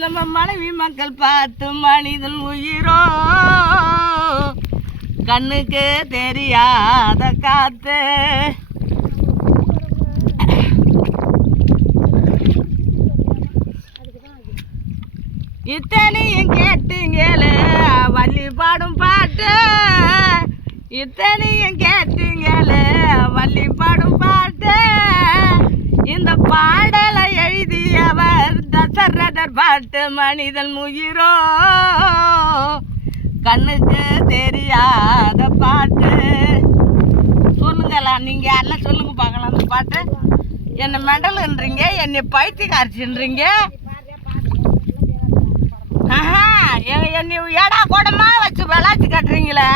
நம்ம மனைவி மக்கள் பார்த்து மனிதன் உயிரோ கண்ணுக்கு தெரியாத காத்து. இத்தனையும் கேட்டீங்களே வள்ளி பாடும் பாட்டு, இத்தனையும் கேட்டீங்களே வள்ளி பாடும் பாட்டு. இந்த பாடலை எழுதியவர் தசரதர் பாட்டு. மனிதன் உயிரோ கண்ணுக்கு தெரியாத பாட்டு. சொல்லுங்களா நீங்க யாரெல்லாம் சொல்லுங்க பார்க்கலாம். அந்த பாட்டு என்னை மெடல்ன்றீங்க, என்னை பைத்தியக்காரச்சின்றீங்க, என்னை ஏடா கூடமா வச்சு விளாச்சு கட்டுறீங்களே.